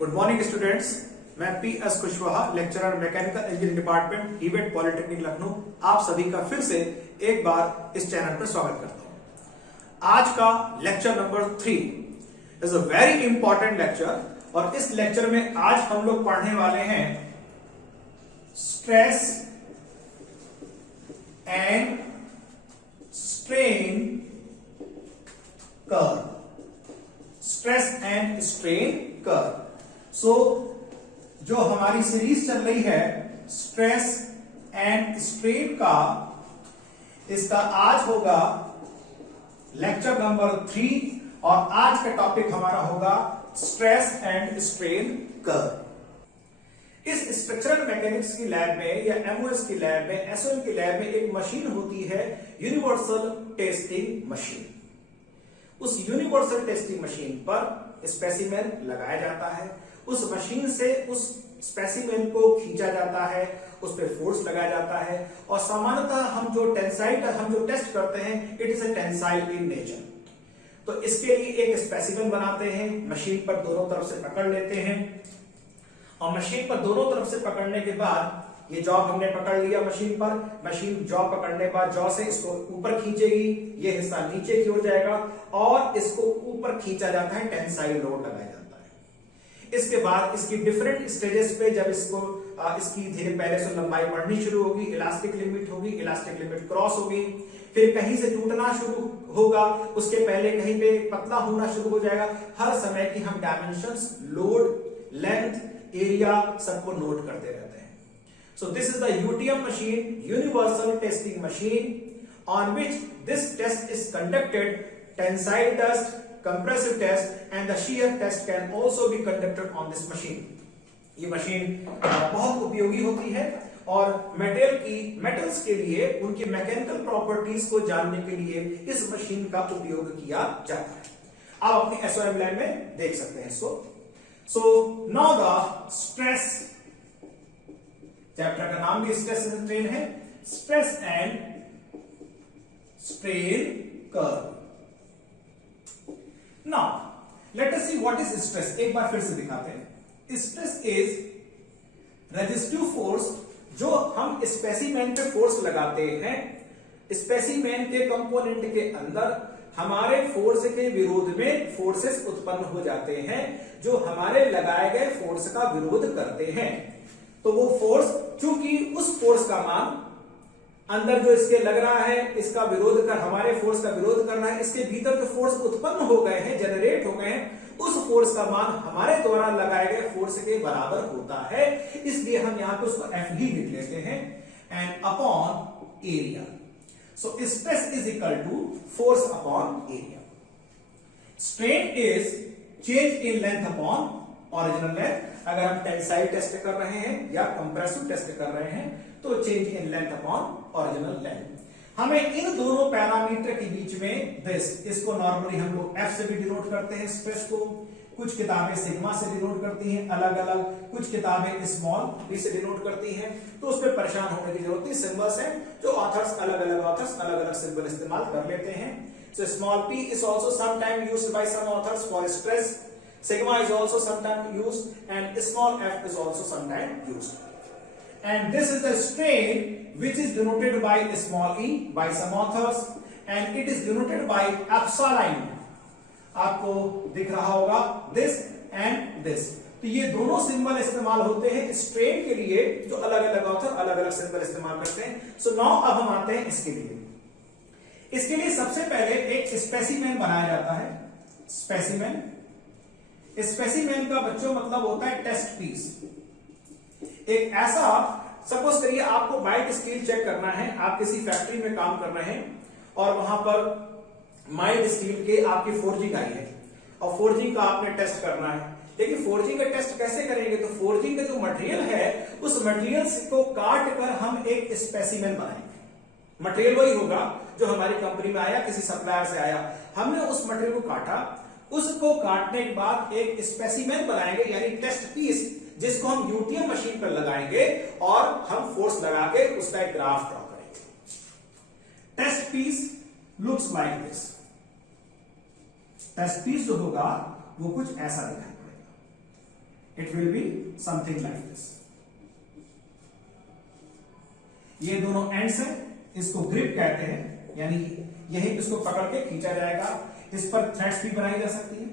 Good morning students, मैं P S Kushwaha, lecturer mechanical engineering department ईवेट polytechnic Lucknow, आप सभी का फिर से एक बार इस चैनल पर स्वागत करता हूं। आज का lecture number 3 is a very important lecture और इस लेक्चर में आज हम लोग पढ़ने वाले हैं stress and strain curve. Stress and strain curve. So जो हमारी सीरीज चल रही है स्ट्रेस एंड स्ट्रेन का, इसका आज होगा लेक्चर नंबर 3 और आज का टॉपिक हमारा होगा स्ट्रेस एंड स्ट्रेन कर्व। इस स्ट्रक्चरल मैकेनिक्स की लैब में या एमओएस की लैब में, एसओएम की लैब में एक मशीन होती है यूनिवर्सल टेस्टिंग मशीन। उस यूनिवर्सल टेस्टिंग मशीन पर स्पेसिमेन लगाया जाता है, उस मशीन से उस स्पेसिमेन को खींचा जाता है, उस पर फोर्स लगाया जाता है और सामान्यतः हम जो टेस्ट करते हैं it is a tensile in nature. तो इसके लिए एक स्पेसिमेन बनाते हैं, मशीन पर दोनों तरफ से पकड़ लेते हैं और मशीन पर दोनों तरफ से पकड़ने के बाद ये जॉब हमने पकड़ लिया मशीन पर, मशीन जॉब पकड़ने के बाद जॉ से इसको ऊपर खींचेगी, ये हिस्सा नीचे की ओर जाएगा और इसको ऊपर खींचा जाता है, टेंसाइल लोड लगाया जाता है। इसके बाद इसकी डिफरेंट स्टेजेस पे जब इसकी धीरे पहले से लंबाई बढ़नी शुरू होगी, इलास्टिक लिमिट होगी, इलास्टिक लिमिट क्रॉस होगी, फिर कहीं से टूटना शुरू होगा, उसके पहले कहीं पे पतला होना शुरू हो जाएगा। हर समय की हम डायमेंशंस, लोड, लेंथ, एरिया सबको नोट करते रहते हैं। So this is the UTM machine, universal testing machine, on which this test is conducted. Tensile test, compressive test, and the shear test can also be conducted on this machine. ये machine बहुत उपयोगी होती है और metals के लिए उनकी mechanical properties को जानने के लिए इस मशीन का उपयोग किया जाता है। आप अपनी एसओएम लैब में देख सकते हैं इसको। So now the stress, chapter का नाम भी स्ट्रेस एंड स्ट्रेन है, stress and strain curve. Now let us see what is stress. एक बार फिर से दिखाते हैं। स्ट्रेस इज रेजिस्टिव फोर्स, जो हम स्पेसिमेन पे फोर्स लगाते हैं, स्पेसिमेन के कंपोनेंट के अंदर हमारे फोर्स के विरोध में फोर्सेस उत्पन्न हो जाते हैं जो हमारे लगाए गए फोर्स का विरोध करते हैं। तो वो फोर्स, चूंकि उस फोर्स का मान अंदर जो इसके लग रहा है, इसका विरोध कर, हमारे फोर्स का विरोध कर रहा है, इसके भीतर जो फोर्स उत्पन्न हो गए हैं, जनरेट हो गए हैं, उस फोर्स का मान हमारे द्वारा लगाए गए फोर्स के बराबर होता है। इसलिए हम यहां पे उसको एफ भी लिख लेते हैं, and upon area. So stress is equal to force upon area. Strain is change in length upon original length. अगर हम टेंसाइल टेस्ट कर रहे हैं या कंप्रेसिव टेस्ट कर रहे हैं तो change in length upon original length. हमें इन दोनों पैरामीटर के बीच में इसको नॉर्मली हम लोग एफ से भी डिनोट करते हैं स्ट्रेस को, कुछ किताबें सिग्मा से डिनोट करती हैं अलग अलग, कुछ किताबें स्मॉल बी से डिनोट करती हैं। तो उस पर परेशान होने की जरूरत नहीं, सिंबल्स हैं जो ऑथर्स अलग अलग सिंबल इस्तेमाल कर लेते हैं। So small p is also sometimes used by some authors for stress. Sigma is also sometimes used and small f is also sometimes used. And this is the strain which is denoted by small e by some authors and it is denoted by epsilon. आपको दिख रहा होगा this and this. तो ये दोनों symbol इस्तेमाल होते हैं स्ट्रेन के लिए, जो अलग अलग ऑथर अलग अलग सिंबल इस्तेमाल करते हैं। सो नाउ अब हम आते हैं इसके लिए। इसके लिए सबसे पहले एक स्पेसिमेन बनाया जाता है। स्पेसिमेन का बच्चों मतलब होता है टेस्ट पीस। एक ऐसा, सपोज करिए आपको बाइट स्टील चेक करना है, आप किसी फैक्ट्री में काम कर रहे हैं और वहां पर माइल्ड स्टील के आपकी फोर्जिंग आई है और फोर्जिंग का आपने टेस्ट करना है। लेकिन फोर्जिंग का टेस्ट कैसे करेंगे? तो फोर्जिंग का जो मटेरियल है उस मटेरियल को काट कर हम एक स्पेसिमेन बनाएंगे। मटेरियल वही होगा जो हमारी कंपनी में आया, किसी सप्लायर से आया, हमने उस मटेरियल को काटा, उसको काटने के बाद एक स्पेसिमेन बनाएंगे यानी टेस्ट पीस, जिसको हम यूटीएम मशीन पर लगाएंगे और हम फोर्स लगा के उसका एक ग्राफ ड्रॉ करेंगे। Test piece looks like this. Test piece जो होगा वो कुछ ऐसा दिखाई पड़ेगा। It will be something like this. ये दोनों एंड्स हैं, इसको ग्रिप कहते हैं, यानी यही इसको पकड़ के खींचा जाएगा। इस पर थ्रेड्स भी बनाई जा सकती है,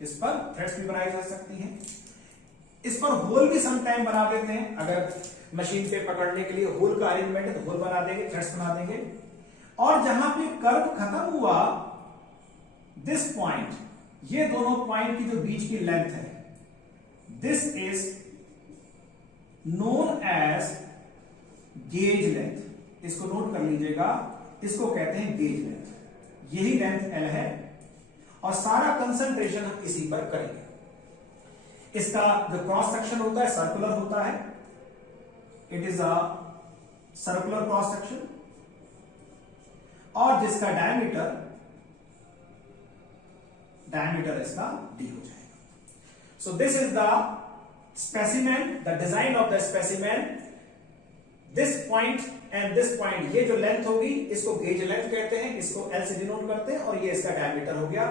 इस पर थ्रेड्स भी बनाई जा सकती हैं। इस पर होल भी सम टाइम बना देते हैं, अगर मशीन पे पकड़ने के लिए होल का अरेंजमेंट है तो होल बना देंगे, थ्रेड्स बना देंगे। और जहां पे कर्व खत्म हुआ, दिस पॉइंट, ये दोनों पॉइंट की जो बीच की लेंथ है, this is known as gauge length. इसको नोट कर लीजिएगा, इसको कहते हैं गेज लेंथ। यही लेंथ एल है और सारा कंसंट्रेशन हम इसी पर करेंगे। इसका जो क्रॉस सेक्शन होता है सर्कुलर होता है, it is a circular cross section, और जिसका डायमीटर इसका डी हो जाएगा। सो this is the specimen, the design of the specimen. This point and this point, ये जो लेंथ होगी इसको गेज लेंथ कहते हैं, इसको एल से डिनोट करते हैं, और ये इसका डायमीटर हो गया।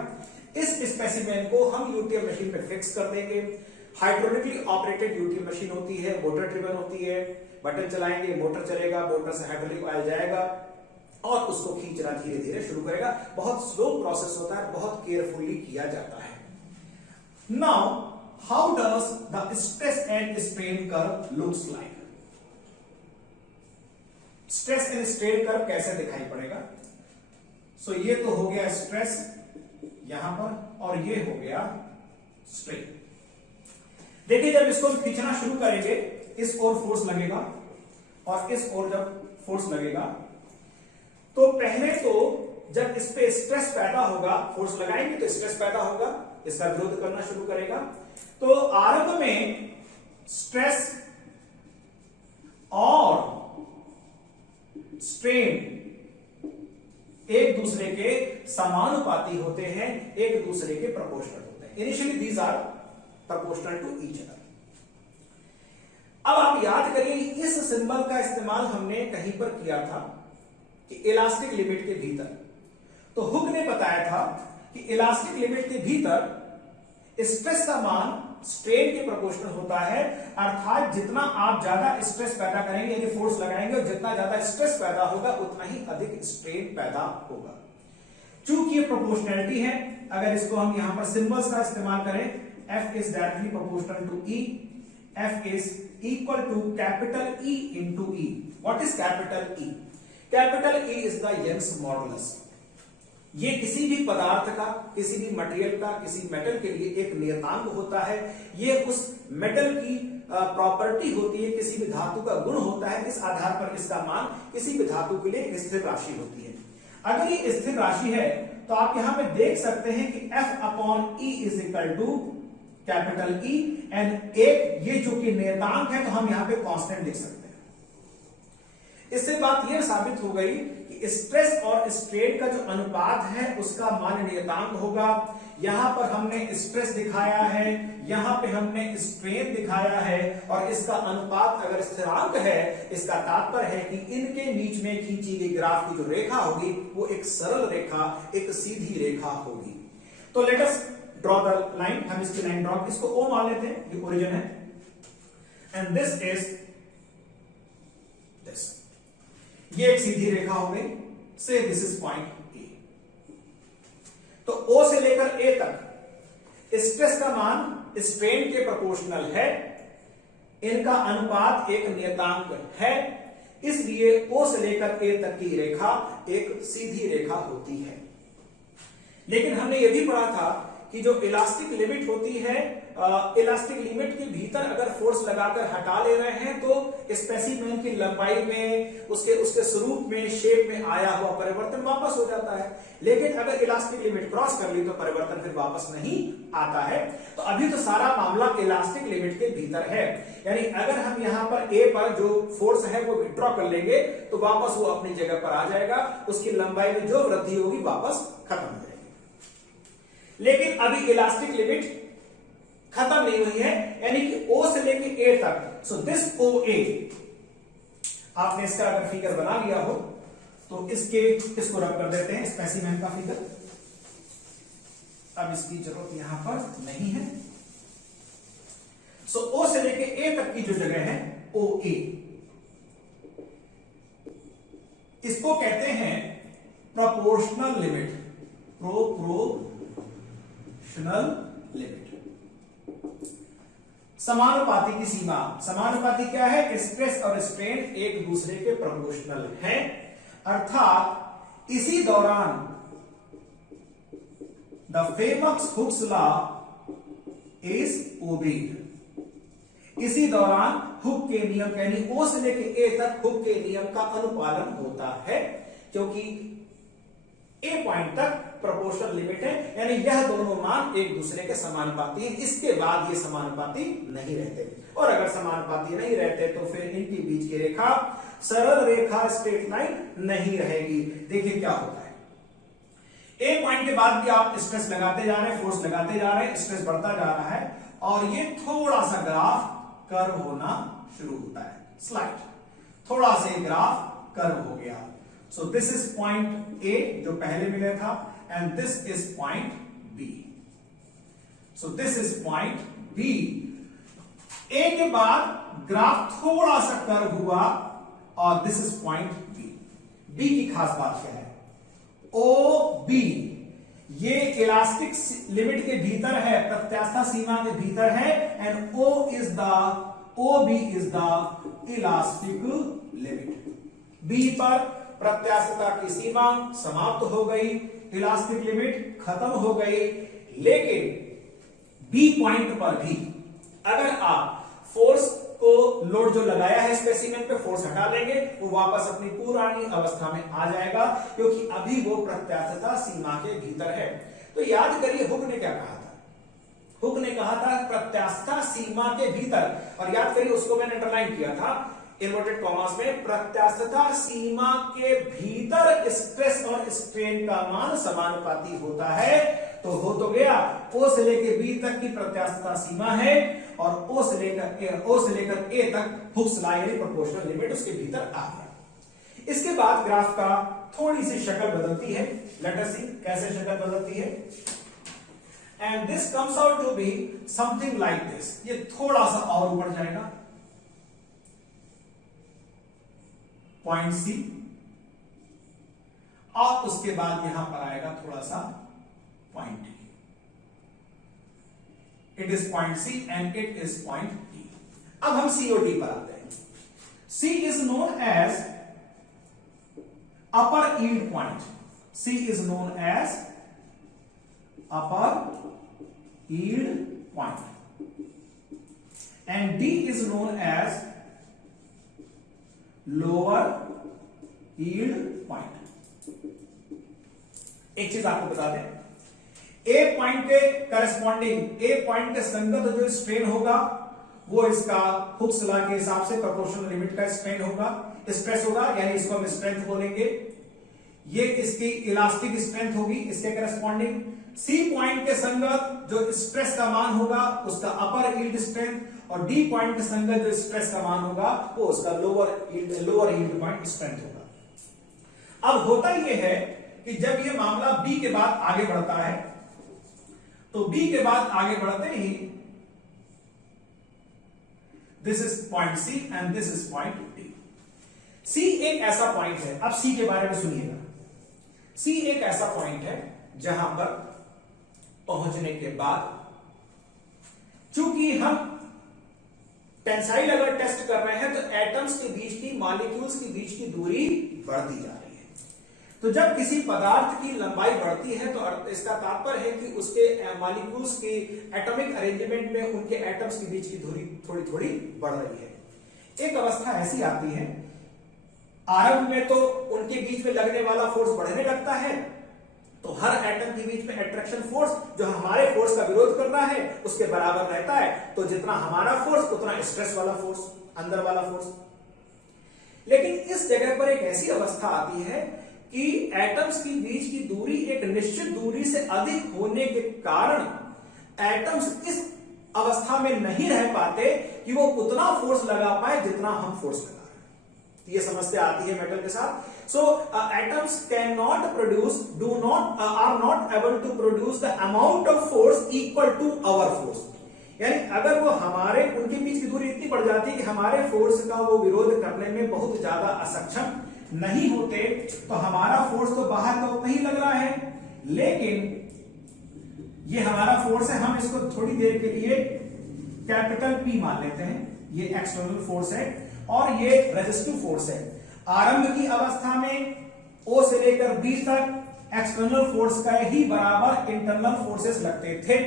इस स्पेसिमेन को हम यूटीएम मशीन पे फिक्स कर देंगे। हाइड्रोलिकली ऑपरेटेड यूटीएम मशीन होती है, मोटर ड्रिवन होती है, बटन चलाएंगे, मोटर चलेगा, मोटर से हाइड्रोलिक ऑयल जाएगा और उसको खींचना धीरे धीरे शुरू करेगा। बहुत स्लो प्रोसेस होता है, बहुत केयरफुली किया जाता है। Now how does the stress and strain curve looks like? Stress and strain curve कैसे दिखाई पड़ेगा? सो ये तो हो गया स्ट्रेस यहां पर, और ये हो गया स्ट्रेन। देखिए, जब इसको हम खींचना शुरू करेंगे, इस ओर फोर्स लगेगा और इस ओर जब फोर्स लगेगा, तो पहले तो जब इस पे स्ट्रेस पैदा होगा, फोर्स लगाएंगे तो स्ट्रेस पैदा होगा, इसका विरोध करना शुरू करेगा। तो आरंभ में स्ट्रेस और स्ट्रेन एक दूसरे के समानुपाती होते हैं, एक दूसरे के प्रोपोर्शनल होते हैं। Initially these are proportional to each other. अब आप याद करिए, इस सिंबल का इस्तेमाल हमने कहीं पर किया था कि इलास्टिक लिमिट के भीतर। तो हुक ने बताया था कि इलास्टिक लिमिट के भीतर स्ट्रेस का मान स्ट्रेन के प्रोपोर्शनल होता है, अर्थात जितना आप ज्यादा स्ट्रेस पैदा करेंगे, यानी फोर्स लगाएंगे, और जितना ज्यादा स्ट्रेस पैदा होगा उतना ही अधिक स्ट्रेन पैदा होगा। चूंकि ये प्रोपोर्शनैलिटी है, अगर इसको हम यहां पर सिंबल्स का इस्तेमाल करें, F is directly proportional to E, F is equal to capital E into E। What is capital E? Capital E is the Young's modulus. ये किसी भी पदार्थ का, किसी भी मटेरियल का, किसी मेटल के लिए एक नियतांक होता है। ये उस मेटल की प्रॉपर्टी होती है, किसी भी धातु का गुण होता है। इस आधार पर इसका मान किसी भी धातु के लिए एक स्थिर राशि होती है। अगर ये स्थिर राशि है तो आप यहां पे देख सकते हैं कि F upon E is equal to capital E, and एक ये जो कि नियतांक है, तो हम यहां पे कांस्टेंट लिख सकते हैं। इससे बात यह साबित हो गई कि स्ट्रेस और स्ट्रेन का जो अनुपात है उसका मान नियतांक होगा। यहां पर हमने स्ट्रेस दिखाया है, यहां पे हमने स्ट्रेन दिखाया है, और इसका अनुपात अगर स्थिरांक है, इसका तात्पर्य है कि इनके बीच में खींची गई ग्राफ की जो रेखा होगी वो एक सरल रेखा, एक सीधी रेखा होगी। तो let us draw the line. हम इसकी लाइन ड्रॉ, इसको O मान लेते हैं, ये ओरिजिन है, एंड दिस इज दिस। ये एक सीधी रेखा हो गई। से दिस इज पॉइंट ए। तो O से लेकर A तक स्ट्रेस का मान स्ट्रेन के प्रोपोर्शनल है, इनका अनुपात एक नियतांक है, इसलिए O से लेकर A तक की रेखा एक सीधी रेखा होती है। लेकिन हमने यह भी पढ़ा था कि जो इलास्टिक लिमिट होती है, इलास्टिक लिमिट के भीतर अगर फोर्स लगाकर हटा ले रहे हैं तो स्पेसिमेन की लंबाई में, उसके स्वरूप में, शेप में आया हुआ परिवर्तन वापस हो जाता है। लेकिन अगर इलास्टिक लिमिट क्रॉस कर ली तो परिवर्तन फिर वापस नहीं आता है। तो अभी तो सारा मामला इलास्टिक लिमिट के भीतर है, यानी अगर हम यहां पर A पर जो फोर्स है वो विड्रॉ कर लेंगे तो वापस वो अपनी जगह पर आ जाएगा, उसकी लंबाई में जो वृद्धि होगी वापस खत्म हो जाएगी। लेकिन अभी इलास्टिक लिमिट खत्म नहीं हुई है, यानी कि O से लेके A तक। सो दिस OA, आपने इसका अगर फिगर बना लिया हो तो इसको रख कर देते हैं स्पेसिमेन का फिगर। अब इसकी जरूरत यहां पर नहीं है। की जो जगह है OA, इसको कहते हैं प्रोपोर्शनल लिमिट, प्रोपोर्शनल लिमिट, समानुपाती की सीमा। समानुपाती क्या है? स्ट्रेस और स्ट्रेन एक दूसरे के प्रोपोर्शनल हैं, अर्थात इसी दौरान the famous Hooke's law is obeyed. इसी दौरान हुक के नियम यानी O से लेके A तक हुक के नियम का अनुपालन होता है, क्योंकि A पॉइंट तक प्रोपोर्शनल लिमिट है, यानी यह दोनों मान एक दूसरे के समानुपाती हैं। इसके बाद ये समानुपाती नहीं रहते, और अगर समानुपाती नहीं रहते तो फिर इनके बीच की रेखा सरल रेखा स्ट्रेट लाइन नहीं रहेगी। देखिए क्या होता है, A पॉइंट के बाद भी आप स्ट्रेस लगाते जा रहे हैं, फोर्स लगाते जा रहे हैं, स्ट्रेस बढ़ता जा रहा है, और ये थोड़ा सा ग्राफ कर्व होना शुरू होता है, स्लाइड, थोड़ा सा ग्राफ कर्व हो गया। So this is point A जो पहले मिला था, and this is point B। So this is point B। A के बाद ग्राफ थोड़ा सा कर्व हुआ, और this is point B। B की खास बात क्या है? OB ये इलास्टिक लिमिट के भीतर है, प्रत्यास्था सीमा के भीतर है, and OB is the elastic limit. B पर प्रत्यास्थता की सीमा समाप्त हो गई, इलास्टिक लिमिट खत्म हो गई, लेकिन B पॉइंट पर भी अगर आप फोर्स को लोड जो लगाया है स्पेसिमेन पे फोर्स हटा लेंगे, वो वापस अपनी पुरानी अवस्था में आ जाएगा, क्योंकि अभी वो प्रत्यास्थता सीमा के भीतर है। तो याद करिए हुक ने क्या कहा था? हुक ने कहा था प्रत्यास्थता सीमा के भीतर, और याद करिए उसको मैंने अंडरलाइन किया था इन्वर्टेड कॉमास में, प्रत्यास्थता सीमा के भीतर स्ट्रेस और स्ट्रेन का मान समानुपाती होता है। तो हो तो गया O से लेकर B तक की प्रत्यास्थता सीमा है, और O से लेकर A तक हुक्स लॉ यानी प्रोपोर्शनल लिमिट उसके भीतर आ गया। इसके बाद ग्राफ का थोड़ी सी शक्ल बदलती है, लेट अस सी कैसे शक्ल बदलती है। And this comes out to be something like this. ये थोड़ा सा और ऊपर जाएगा, पॉइंट C, और उसके बाद यहां पर आएगा थोड़ा सा point D। It is point C and it is point D। अब हम C और D पर आते हैं। C is known as upper yield point. C is known as upper yield point, and D is known as lower yield point. एक चीज आपको बता दें, A पॉइंट के करस्पॉन्डिंग, A पॉइंट के संगत जो स्ट्रेन होगा वो इसका हुक्स लॉ के हिसाब से प्रोपोर्शनल लिमिट का स्ट्रेन होगा, स्ट्रेस होगा, यानी इसको हम स्ट्रेंथ बोलेंगे। ये इसकी इलास्टिक स्ट्रेंथ होगी इसके करस्पॉन्डिंग। C पॉइंट के संगत जो स्ट्रेस का मान होगा उसका अपर यील्ड स्ट्रेंथ, और D पॉइंट के संगत जो स्ट्रेस का मान होगा वो उसका लोअर यील्ड पॉइंट स्ट्रेंथ होगा। अब होता यह है कि जब ये मामला B के बाद आगे बढ़ता है, तो B के बाद आगे बढ़ते ही this is point C and this is point D। C एक ऐसा पॉइंट है, अब C के बारे में सुनिएगा। C एक ऐसा पॉइंट है जहां पर पहुंचने के बाद, चूंकि हम टेंसाइल अगर टेस्ट कर रहे हैं तो एटम्स के बीच की, मॉलिक्यूल्स के बीच की दूरी बढ़ती जा रही है। तो जब किसी पदार्थ की लंबाई बढ़ती है तो इसका तात्पर्य है कि उसके मॉलिक्यूल्स के एटॉमिक अरेंजमेंट में उनके एटम्स के बीच की दूरी थोड़ी थोड़ी बढ़ रही है। एक अवस्था ऐसी आती है, आरंभ में तो उनके बीच में लगने वाला फोर्स बढ़ने लगता है, तो हर एटम के बीच में अट्रैक्शन फोर्स जो हमारे फोर्स का विरोध कर रहा है उसके बराबर रहता है। तो जितना हमारा फोर्स उतना स्ट्रेस वाला फोर्स, अंदर वाला फोर्स। लेकिन इस जगह पर एक ऐसी अवस्था आती है कि एटम्स के बीच की दूरी एक निश्चित दूरी से अधिक होने के कारण एटम्स इस अवस्था में नहीं रह पाते कि वो उतना फोर्स लगा पाए जितना हम फोर्स लगा रहे हैं। ये समस्या आती है मेटल के साथ। So atoms can not produce, are not able to produce the amount of force equal to our force. यानी अगर वो हमारे उनके बीच की दूरी इतनी बढ़ जाती है कि हमारे फोर्स का वो विरोध करने में बहुत ज्यादा असक्षम नहीं होते, तो हमारा फोर्स तो बाहर का उतना ही लग रहा है, लेकिन ये हमारा फोर्स है, हम इसको थोड़ी देर के लिए कैपिटल P मान लेते हैं, ये एक्सटर्नल फोर्स है और ये रेजिस्टिव फोर्स है। आरंभ की अवस्था में O से लेकर B तक एक्सटर्नल फोर्स का ही बराबर इंटरनल फोर्सेस लगते थे,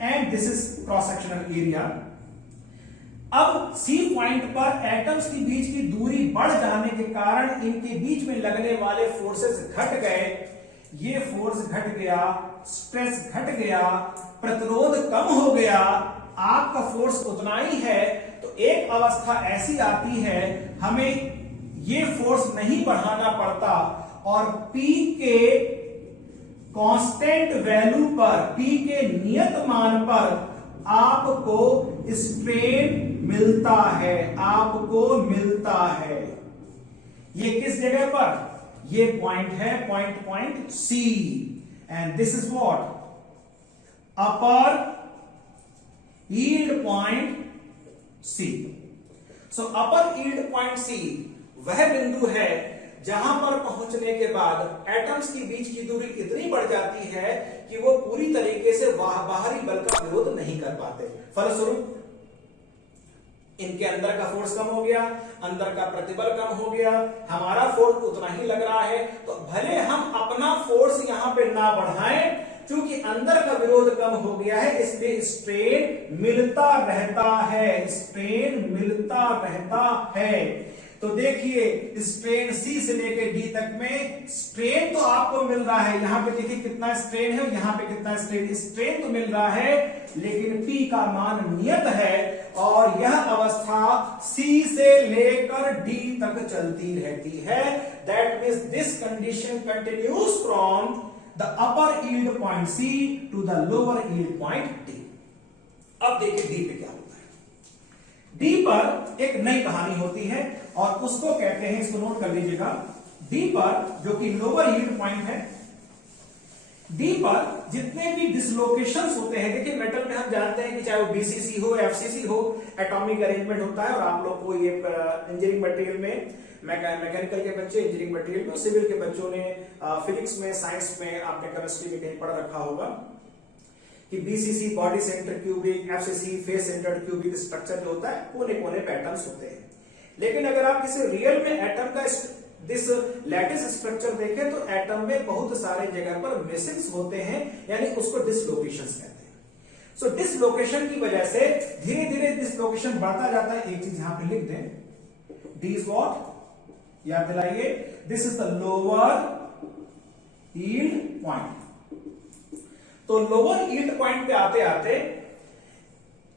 and this is cross sectional area. अब C पॉइंट पर एटम्स के बीच की दूरी बढ़ जाने के कारण इनके बीच में लगने वाले फोर्सेस घट गए, ये फोर्स घट गया, स्ट्रेस घट गया, प्रतिरोध कम हो गया, आपका फोर्स उतना ही है। तो एक अवस्था ऐसी आती है हमें ये फोर्स नहीं बढ़ाना पड़ता और P के कांस्टेंट वैल्यू पर, P के नियत मान पर आपको स्ट्रेन मिलता है, आपको मिलता है। ये किस जगह पर? ये पॉइंट है, point C, and this is what? Upper yield point C। So upper yield point C वह बिंदु है जहां पर पहुंचने के बाद एटम्स के बीच की दूरी इतनी बढ़ जाती है कि वो पूरी तरीके से बाहरी बल का विरोध नहीं कर पाते। फलस्वरूप इनके अंदर का फोर्स कम हो गया, अंदर का प्रतिबल कम हो गया, हमारा फोर्स उतना ही लग रहा है। तो भले हम अपना फोर्स यहां पे ना बढ़ाएं, क्योंकि अंदर का विरोध कम हो गया है, इसलिए स्ट्रेन मिलता रहता है, स्ट्रेन मिलता रहता है। तो देखिए स्ट्रेन C से लेकर D तक में स्ट्रेन तो आपको मिल रहा है, यहां पे देखिए कितना स्ट्रेन है, यहां पे कितना स्ट्रेन तो मिल रहा है, लेकिन P का मान नियत है और यह अवस्था C से लेकर D तक चलती रहती है। That means this condition continues from the upper yield point C to the lower yield point D। अब देखिए D पे क्या होता है। D पर एक नई कहानी होती है और उसको कहते हैं, इसको नोट कर लीजिएगा, D पर जो कि लोअर यील्ड पॉइंट है, D पर जितने भी डिसलोकेशंस होते हैं, देखिए मेटल में हम जानते हैं कि चाहे वो BCC हो, FCC हो, एटॉमिक अरेंजमेंट होता है। और आप लोग को ये इंजीनियरिंग मटेरियल में, मैकेनिकल के बच्चे इंजीनियरिंग मटेरियल में, सिविल के बच्चों ने फिजिक्स में, साइंस में, आपने केमिस्ट्री में कहीं पढ़ रखा होगा कि BCC body centre cubic, FCC face centred cubic structure जो होता है, कोने कोने पैटर्न्स होते हैं। लेकिन अगर आप किसी रियल में एटम का दिस लैटिस स्ट्रक्चर देखें तो एटम में बहुत सारे जगह पर मिसिंग्स होते हैं, यानी उसको डिसलोकेशंस कहते हैं। सो डिसलोकेशन की वजह से धीरे धीरे डिसलोकेशन बढ़ता जाता है। एक चीज यहां पे लिख दें, D इज व्हाट, याद दिलाइए, this is the lower yield point. तो लोअर यील्ड पॉइंट पे आते आते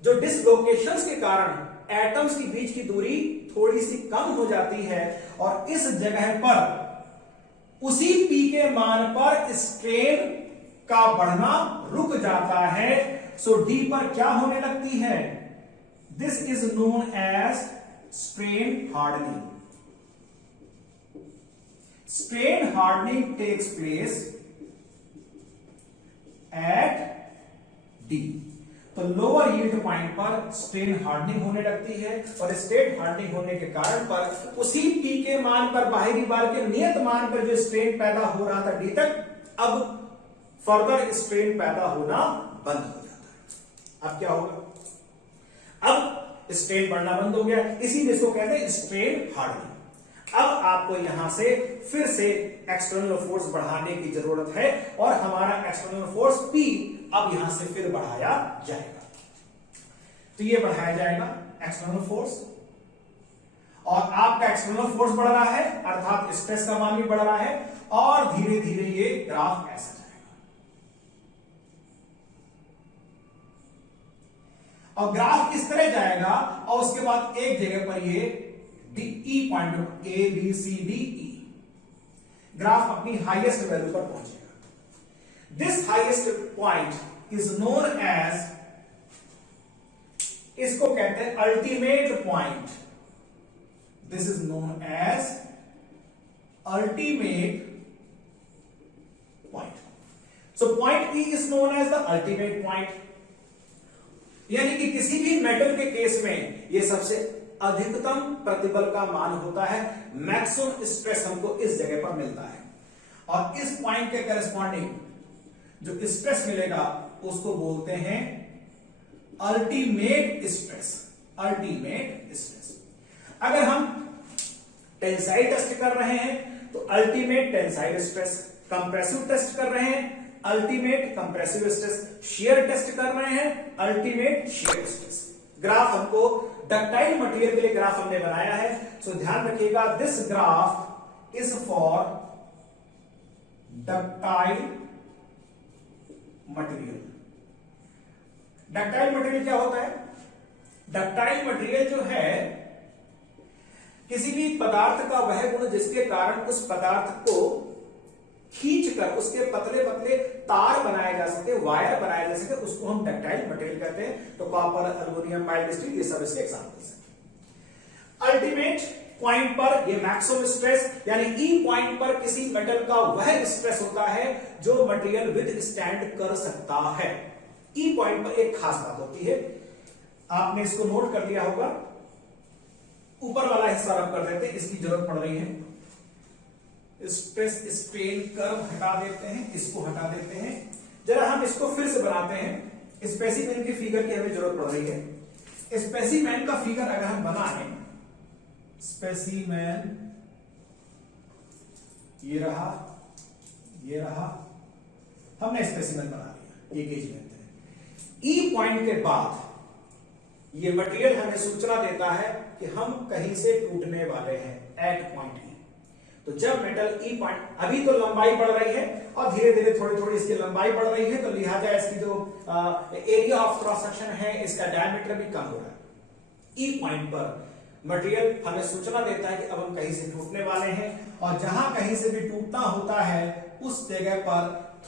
जो डिसलोकेशंस के कारण एटम्स के बीच की दूरी थोड़ी सी कम हो जाती है और इस जगह पर उसी P के मान पर स्ट्रेन का बढ़ना रुक जाता है। सो D पर क्या होने लगती है? This is known as strain hardening. Strain hardening takes place at D। तो लोअर यील्ड पॉइंट पर स्ट्रेन हार्डनिंग होने लगती है और स्ट्रेन हार्डनिंग होने के कारण पर उसी P के मान पर, बाहरी बार के नियत मान पर जो स्ट्रेन पैदा हो रहा था D तक, अब फर्दर स्ट्रेन पैदा होना बंद हो जाता है। अब क्या होगा? अब स्ट्रेन बढ़ना बंद हो गया, इसीलिए इसको कहते हैं स्ट्रेन हार्डनिंग। अब आपको यहां से फिर से एक्सटर्नल फोर्स बढ़ाने की जरूरत है और हमारा एक्सटर्नल फोर्स P अब यहां से फिर बढ़ाया जाएगा। तो ये बढ़ाया जाएगा एक्सटर्नल फोर्स, और आपका एक्सटर्नल फोर्स बढ़ रहा है अर्थात स्ट्रेस का मान भी बढ़ रहा है, और धीरे धीरे ये ग्राफ ऐसा जाएगा। और ग्राफ किस तरह जाएगा, और उसके बाद एक जगह पर ये E पॉइंट ABCDE ग्राफ अपनी हाईएस्ट वैल्यू पर पहुंचेगा। This highest point is known as, इसको कहते हैं ultimate point. This is known as ultimate point. So point E is known as the ultimate point. यानी कि किसी भी मेटल के केस में ये सबसे अधिकतम प्रतिबल का मान होता है, मैक्सिमम स्ट्रेस हमको इस जगह पर मिलता है, और इस पॉइंट के करस्पॉन्डिंग जो स्ट्रेस मिलेगा उसको बोलते हैं अल्टीमेट स्ट्रेस। Ultimate stress. अगर हम टेंसाइल टेस्ट कर रहे हैं तो ultimate tensile stress, compressive test कर रहे हैं ultimate compressive stress, shear test कर रहे हैं अल्टीमेट शियर स्ट्रेस। ग्राफ हमको डक्टाइल मटेरियल के लिए ग्राफ हमने बनाया है, सो ध्यान रखिएगा this graph is for ductile material. Ductile material क्या होता है? डक्टाइल मटेरियल जो है किसी भी पदार्थ का वह गुण जिसके कारण उस पदार्थ को खींचकर उसके पतले पतले तार बनाए जा सके, वायर बनाए जा सके, उसको हम डक्टाइल मटेरियल कहते हैं। तो कॉपर, एल्युमिनियम, माइल्ड स्टील, ये सब इसके एग्जांपल्स हैं। अल्टीमेट पॉइंट पर ये मैक्सिमम स्ट्रेस यानी ई पॉइंट पर किसी मेटल का वह स्ट्रेस होता है जो मटेरियल विद स्टैंड कर सकता है। ई पॉइंट पर एक खास बात होती है, आपने इसको नोट कर लिया होगा। ऊपर वाला हिस्सा रब कर देते हैं, इसकी जरूरत पड़ रही है। स्ट्रेस स्ट्रेन कर्व हटा देते हैं, इसको हटा देते हैं। जरा हम इसको फिर से बनाते हैं। स्पेसिमेन की फिगर की हमें जरूरत पड़ रही है। स्पेसिमेन का फिगर अगर हम बनाएं, स्पेसिमेन ये रहा, ये रहा, हमने स्पेसिमेन बना लिया, ये गेज लेते हैं। ई पॉइंट के बाद ये मटेरियल हमें सूचना देता है कि हम कहीं से टूटने वाले हैं, एट पॉइंट ई। तो जब मेटल ई पॉइंट, अभी तो लंबाई बढ़ रही है और धीरे धीरे थोड़ी थोड़ी इसकी लंबाई बढ़ रही है, तो लिहाजा इसकी जो एरिया ऑफ क्रॉस सेक्शन है, इसका डायमीटर भी कम हो रहा है। ई पॉइंट पर मटेरियल हमें सूचना देता है कि अब हम कहीं से टूटने वाले हैं, और जहां कहीं से भी टूटना होता है उस जगह पर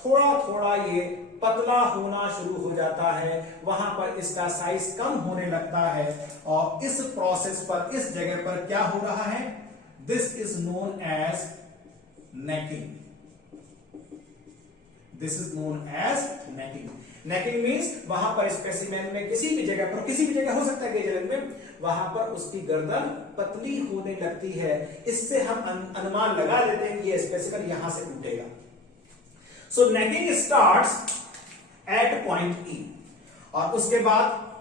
थोड़ा थोड़ा ये पतला होना शुरू हो जाता है, वहां पर इसका साइज कम होने लगता है, और इस प्रोसेस पर, इस जगह पर क्या हो रहा है? This is known as necking. This is known as necking. Necking means वहां पर स्पेसिमेन में किसी भी जगह पर, किसी भी जगह हो सकता है गेज में, वहां पर उसकी गर्दन पतली होने लगती है। इससे हम अनुमान लगा लेते हैं कि यह स्पेसिमेन यहां से टूटेगा। So necking starts at point E, और उसके बाद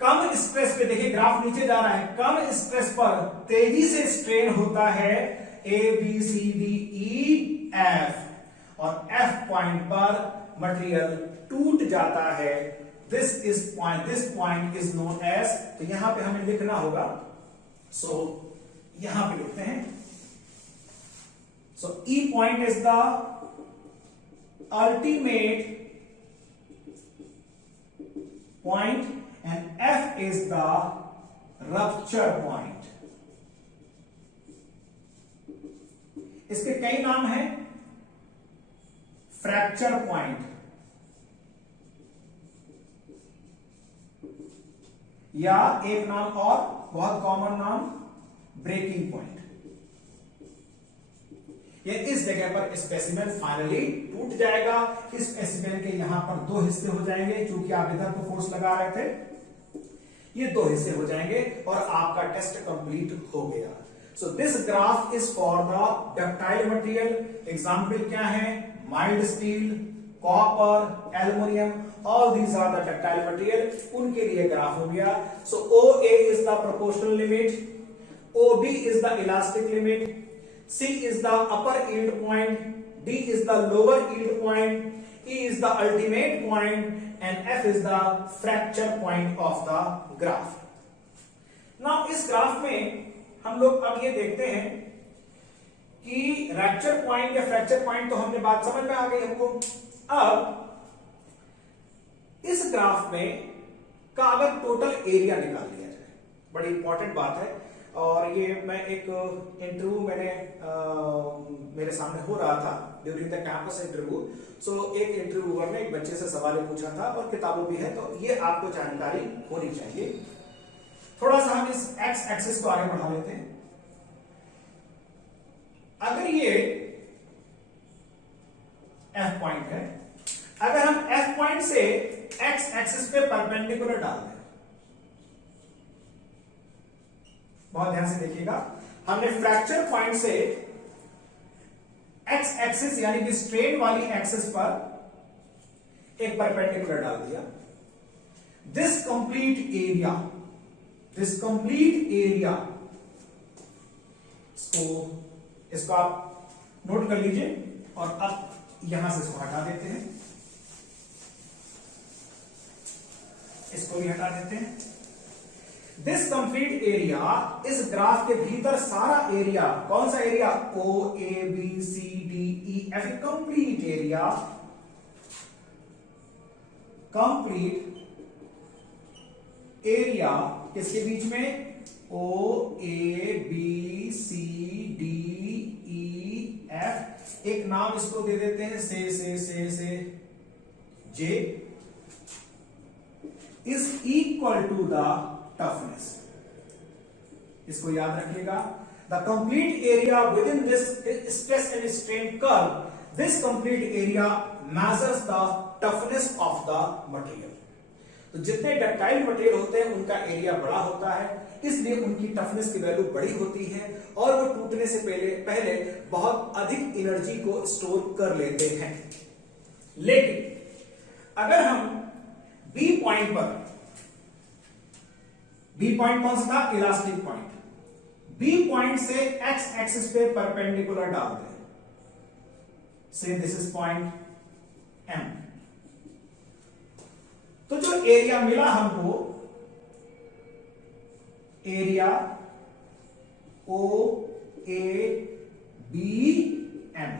कम स्ट्रेस पे, देखिए ग्राफ नीचे जा रहा है, कम स्ट्रेस पर तेजी से स्ट्रेन होता है A B C D E F, और एफ पॉइंट पर मटेरियल टूट जाता है। This point is known as, तो यहां पे हमें लिखना होगा, सो यहां पे लिखते हैं, so E point is the ultimate point and F is the rupture point. इसके कई नाम हैं, फ्रैक्चर पॉइंट, या एक नाम और बहुत कॉमन नाम ब्रेकिंग पॉइंट। ये इस जगह पर स्पेसिमेन फाइनली टूट जाएगा। इस स्पेसिमेन के यहां पर दो हिस्से हो जाएंगे, क्योंकि आप इधर को फोर्स लगा रहे थे, ये दो हिस्से हो जाएंगे और आपका टेस्ट कंप्लीट हो गया। So this graph is for the ductile material. Example क्या है? Mild steel, copper, aluminium, all these are the ductile material, उनके लिए ग्राफ हो गया। So O A is the proportional limit, O B is the elastic limit, C is the upper yield point, D is the lower yield point, E is the ultimate point, and F is the fracture point of the graph. Now इस graph में हम लोग अब ये देखते हैं कि rapture point या फ्रैक्चर पॉइंट, तो हमने बात समझ में आ गई हमको। अब इस ग्राफ में का अगर टोटल एरिया निकाल लिया जाए, बड़ी इंपॉर्टेंट बात है, और ये मैं एक इंटरव्यू मेरे सामने हो रहा था ड्यूरिंग द कैंपस इंटरव्यू। सो एक इंटरव्यूअर ने एक बच्चे से सवाल पूछा था, और किताबों भी है, तो ये आपको जानकारी होनी चाहिए। थोड़ा सा हम इस एक्स एक्सिस को आगे बढ़ा लेते हैं। अगर ये एफ पॉइंट है, अगर हम F पॉइंट से x एक्सिस पे परपेंडिकुलर डाल दें, बहुत ध्यान से देखिएगा, हमने फ्रैक्चर पॉइंट से x एक्सिस यानी कि स्ट्रेन वाली एक्सिस पर एक परपेंडिकुलर डाल दिया। दिस कंप्लीट एरिया इसको आप नोट कर लीजिए और अब यहां से इसको हटा देते हैं, इसको भी हटा देते हैं। दिस कंप्लीट एरिया, इस ग्राफ के भीतर सारा एरिया, कौन सा area? O A B C D E F, complete area, किसके बीच में? O A B C D E F, एक नाम इसको दे देते हैं से J, is equal to the toughness. इसको याद रखिएगा, the complete area within this stress and strain curve, this complete area measures the toughness of the material. तो जितने डक्टाइल मटेरियल होते हैं उनका एरिया बड़ा होता है, इसलिए उनकी टफनेस की वैल्यू बड़ी होती है और वो टूटने से पहले बहुत अधिक एनर्जी को स्टोर कर लेते हैं। लेकिन अगर हम बी पॉइंट पर, बी पॉइंट कौन सा था? इलास्टिक पॉइंट, बी पॉइंट से एक्स एक्सिस पे परपेंडिकुलर डाल दें, से दिस इज पॉइंट एम, तो जो एरिया मिला हमको, area O A B M,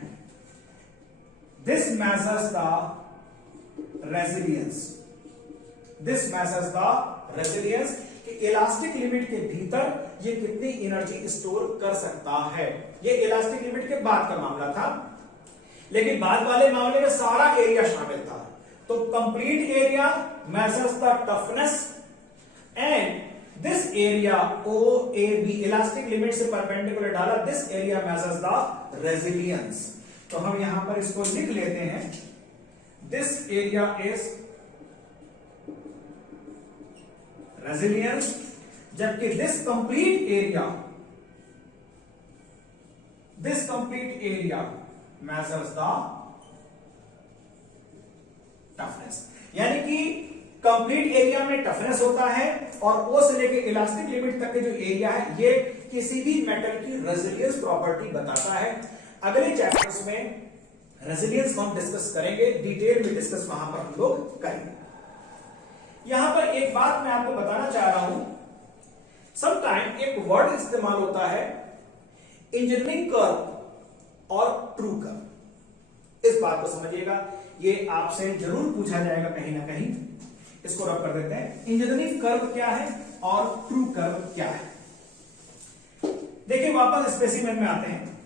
this measures the resilience, कि इलास्टिक लिमिट के भीतर ये कितनी एनर्जी स्टोर कर सकता है। ये इलास्टिक लिमिट के बाद का मामला था, लेकिन बाद वाले मामले में सारा एरिया शामिल था। तो complete area measures the toughness and this area O A B, elastic limit से परपेंडिकुलर डाला, this area measures the resilience. तो हम यहां पर इसको लिख लेते हैं, दिस एरिया इज रेजिलियंस, जबकि this complete area measures the toughness. यानी कि कंप्लीट एरिया में टफनेस होता है और ओ से लेकर इलास्टिक लिमिट तक के जो एरिया है ये किसी भी मेटल की रेजिलियंस प्रॉपर्टी बताता है। अगले चैप्टर्स में रेजिलियंस को हम डिस्कस करेंगे, डिटेल में डिस्कस वहां पर हम लोग करेंगे। यहां पर एक बात मैं आपको बताना चाह रहा हूं, समटाइम एक वर्ड इस्तेमाल होता है इंजीनियरिंग कर्व और ट्रू कर्व। इस बात को समझिएगा, ये आपसे जरूर पूछा जाएगा कहीं ना कहीं। इसको रब कर देते हैं, इंजीनियरिंग कर्व क्या है और ट्रू कर्व क्या है। देखिए वापस स्पेसिमेन में आते हैं।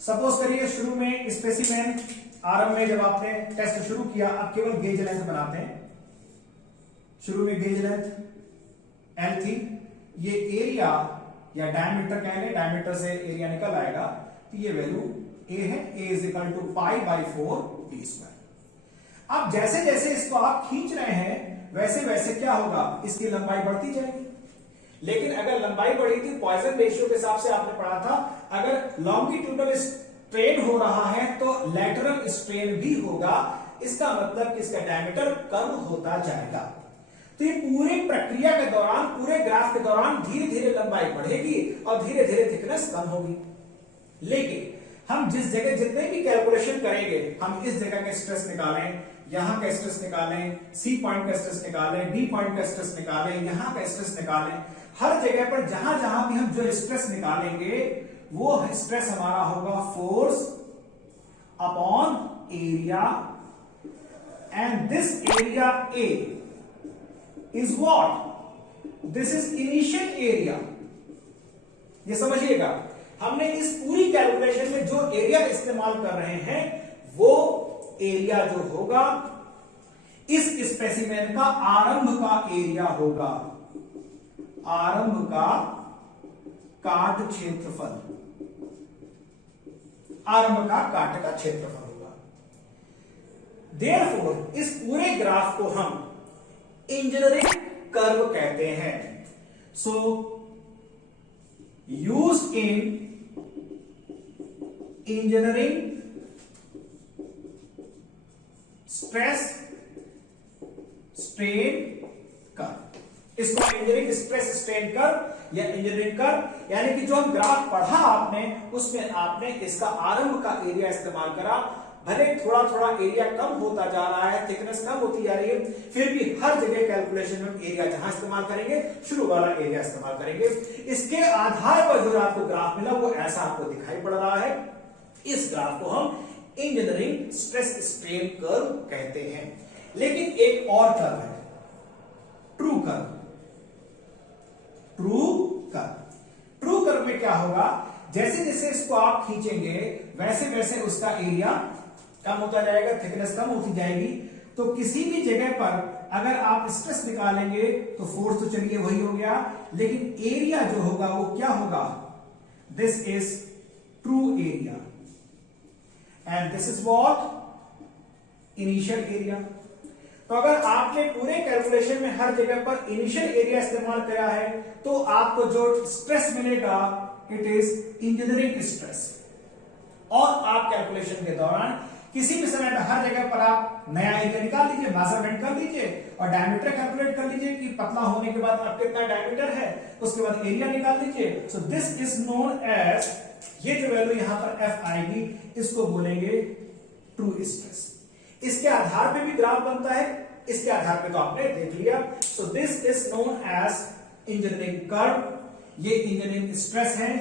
सपोज करिए शुरू में स्पेसिमेन, आरंभ में जब आपने टेस्ट शुरू किया, आप केवल गेज लेंथ बनाते हैं। शुरू में गेज लेंथ L थी, ये एरिया या डायमीटर कह लें, डायमीटर से एरिया निकल आएगा, तो ये वैल्यू A है, A is equal to pi by 4 d square. अब जैसे जैसे इसको आप खींच रहे हैं वैसे वैसे क्या होगा, इसकी लंबाई बढ़ती जाएगी। लेकिन अगर लंबाई बढ़ी थी, पॉइजन रेशियो के हिसाब से आपने पढ़ा था, अगर लॉन्गिट्यूडनल स्ट्रेन हो रहा है तो लैटरल स्ट्रेन भी होगा। इसका मतलब कि इसका डायमीटर कम होता जाएगा। तो ये पूरी प्रक्रिया के दौरान, पूरे ग्राफ के दौरान धीरे धीरे लंबाई बढ़ेगी और धीरे धीरे थिकनेस कम होगी। लेकिन हम जिस जगह जितने भी कैलकुलेशन करेंगे, हम इस जगह का स्ट्रेस निकालें, यहां का स्ट्रेस निकालें, सी पॉइंट का स्ट्रेस निकालें, बी पॉइंट का स्ट्रेस निकालें, यहां का स्ट्रेस निकालें, हर जगह पर जहां जहां भी हम जो स्ट्रेस निकालेंगे वो स्ट्रेस हमारा होगा force upon area, and this area A is what, this is initial area. ये समझिएगा, हमने इस पूरी कैलकुलेशन में जो एरिया इस्तेमाल कर रहे हैं वो एरिया जो होगा इस स्पेसिमेन का आरंभ का एरिया होगा, आरंभ का काट क्षेत्रफल, आरंभ का काट का क्षेत्रफल होगा। देयरफॉर इस पूरे ग्राफ को हम इंजीनियरिंग कर्व कहते हैं। सो used in engineering stress strain curve, इसको इंजीनियरिंग स्ट्रेस स्ट्रेन कर्व या इंजीनियरिंग कर्व, यानी कि जो हम ग्राफ पढ़ा आपने उसमें आपने इसका आरंभ का एरिया इस्तेमाल करा। भले थोड़ा थोड़ा एरिया कम होता जा रहा है, थिकनेस कम होती जा रही है, फिर भी हर जगह कैलकुलेशन में एरिया जहां इस्तेमाल करेंगे शुरू वाला एरिया इस्तेमाल करेंगे। इसके आधार पर जो आपको ग्राफ मिला वो ऐसा आपको दिखाई पड़ रहा है। इस ग्राफ को हम इंजीनियरिंग स्ट्रेस स्ट्रेन कर्व कहते हैं। लेकिन एक और कर्व है, true curve. True curve, true curve में क्या होगा, जैसे जैसे इसको आप खींचेंगे वैसे वैसे उसका एरिया कम होता जाएगा, थिकनेस कम होती जाएगी। तो किसी भी जगह पर अगर आप स्ट्रेस निकालेंगे तो फोर्स तो चलिए वही हो गया, लेकिन एरिया जो होगा वो क्या होगा, this is true area and this is what, initial area. तो अगर आपने पूरे कैलकुलेशन में हर जगह पर इनिशियल एरिया इस्तेमाल किया है तो आपको जो स्ट्रेस मिलेगा इट इज इंजीनियरिंग स्ट्रेस। और आप कैलकुलेशन के दौरान किसी भी समय पर हर जगह पर आप नया एरिया निकाल लीजिए, मेजरमेंट कर लीजिए और डायमीटर कैलकुलेट कर लीजिए कि पतला होने के बाद अब कितना डायमीटर है, उसके बाद एरिया निकाल लीजिए। So this is known as, ये जो वैल्यू यहां पर एफ आएगी इसको बोलेंगे ट्रू स्ट्रेस। इसके आधार पे भी ग्राफ बनता है, इसके आधार पे तो आपने देख लिया। So this is known as engineering curve, ये इंजीनियरिंग स्ट्रेस है।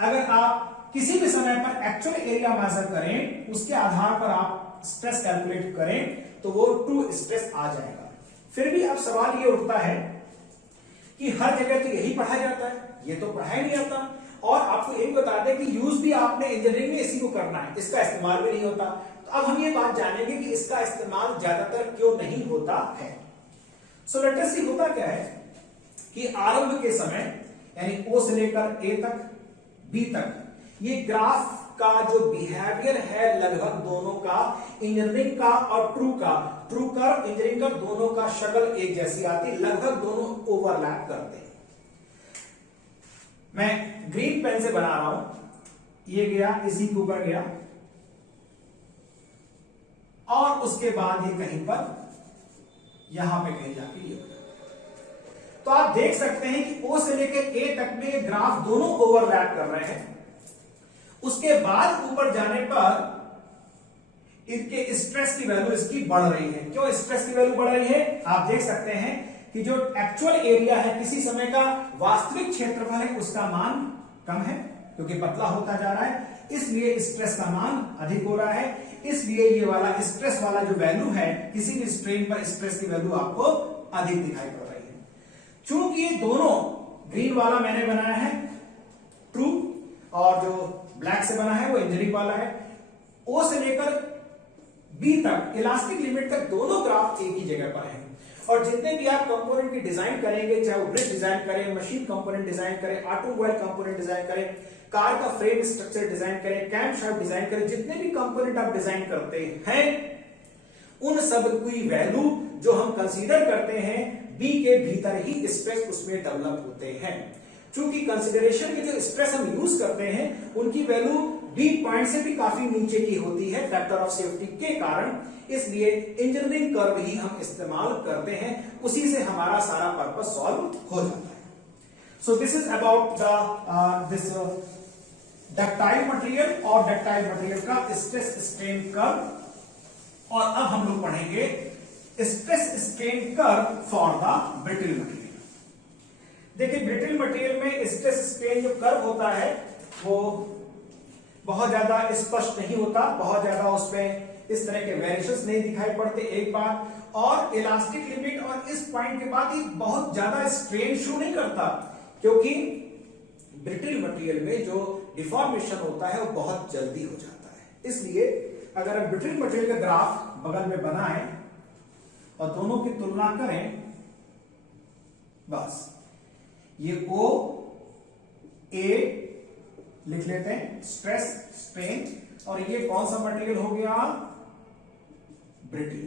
अगर आप किसी भी समय पर एक्चुअल एरिया मेजर करें, उसके आधार पर आप स्ट्रेस कैलकुलेट करें तो वो ट्रू स्ट्रेस आ जाएगा। फिर भी अब सवाल ये उठता है कि हर जगह तो यही पढ़ा जाता है, ये तो पढ़ा ही नहीं आता। और आपको यही बता दें कि यूज भी आपने इंजीनियरिंग में इसी को करना है, इसका इस्तेमाल भी नहीं होता। तो अब हम ये बात जानेंगे कि इसका इस्तेमाल ज्यादातर क्यों नहीं होता है। सो लेट अस सी, होता क्या है कि आरंभ के समय यानी ओ से लेकर ए तक, बी तक, ये ग्राफ का जो बिहेवियर है लगभग दोनों का, इंजीनियरिंग का और ट्रू का, ट्रू कर्व इंजीनियरिंग का दोनों का शक्ल एक जैसी आती, लगभग दोनों ओवरलैप करते हैं। मैं ग्रीन पेन से बना रहा हूं, ये गया इसी के ऊपर गया और उसके बाद ये कहीं पर यहां पे कहीं जाके ये, तो आप देख सकते हैं कि ओ से लेकर ए तक में ग्राफ दोनों ओवरलैप कर रहे हैं। उसके बाद ऊपर जाने पर इनके स्ट्रेस की वैल्यू इसकी बढ़ रही है। क्यों स्ट्रेस की वैल्यू बढ़ रही है, आप देख सकते हैं कि जो एक्चुअल एरिया है, किसी समय का वास्तविक क्षेत्रफल है, उसका मान कम है क्योंकि पतला होता जा रहा है, इसलिए स्ट्रेस का मान अधिक हो रहा है। इसलिए ये वाला स्ट्रेस वाला जो वैल्यू है, किसी भी स्ट्रेन पर स्ट्रेस की वैल्यू आपको अधिक दिखाई पड़ रही है। चूंकि ये दोनों, ग्रीन वाला मैंने बनाया है ट्रू और जो ब्लैक से बना है वो इंजीनियरिंग वाला है, ओ से लेकर बी तक, इलास्टिक लिमिट तक दोनों ग्राफ एक ही जगह पर हैं। और जितने भी आप कंपोनेंट की डिजाइन करेंगे, चाहे वो ब्रिज डिजाइन करें, मशीन कंपोनेंट डिजाइन करें, ऑटोमोबाइल कंपोनेंट डिजाइन करें, कार का फ्रेम स्ट्रक्चर डिजाइन करें, कैम शाफ्ट डिजाइन करें, जितने भी कंपोनेंट आप डिजाइन करते हैं उन सब की वैल्यू जो हम कंसीडर करते हैं बी के भीतर ही स्ट्रेस उसमें डेवलप होते हैं। चूंकि कंसिडरेशन के जो स्ट्रेस हम यूज करते हैं उनकी वैल्यू बी पॉइंट से भी काफी नीचे की होती है फैक्टर ऑफ सेफ्टी के कारण, इसलिए इंजीनियरिंग कर्व ही हम इस्तेमाल करते हैं, उसी से हमारा सारा पर्पस सॉल्व हो जाता है। सो this is about the this ductile material और डक्टाइल मटेरियल का स्ट्रेस स्ट्रेन कर्व। और अब हम लोग पढ़ेंगे stress strain curve for the brittle material. देखिए ब्रिटल मटेरियल में स्ट्रेस स्ट्रेन जो कर्व होता है वो बहुत ज्यादा स्पष्ट नहीं होता, बहुत ज्यादा उसमें इस तरह के वेरिएशंस नहीं दिखाई पड़ते एक बार, और इलास्टिक लिमिट और इस पॉइंट के बाद ये बहुत ज्यादा स्ट्रेन शो नहीं करता, क्योंकि ब्रिटल मटेरियल में जो डिफॉर्मेशन होता है वो बहुत जल्दी हो जाता है। इसलिए अगर आप ब्रिटल मटेरियल का ग्राफ बगल में बनाएं और दोनों की तुलना करें, बस ये ओ ए लिख लेते हैं, स्ट्रेस स्ट्रेन, और ये कौन सा मटेरियल हो गया, ब्रिटल।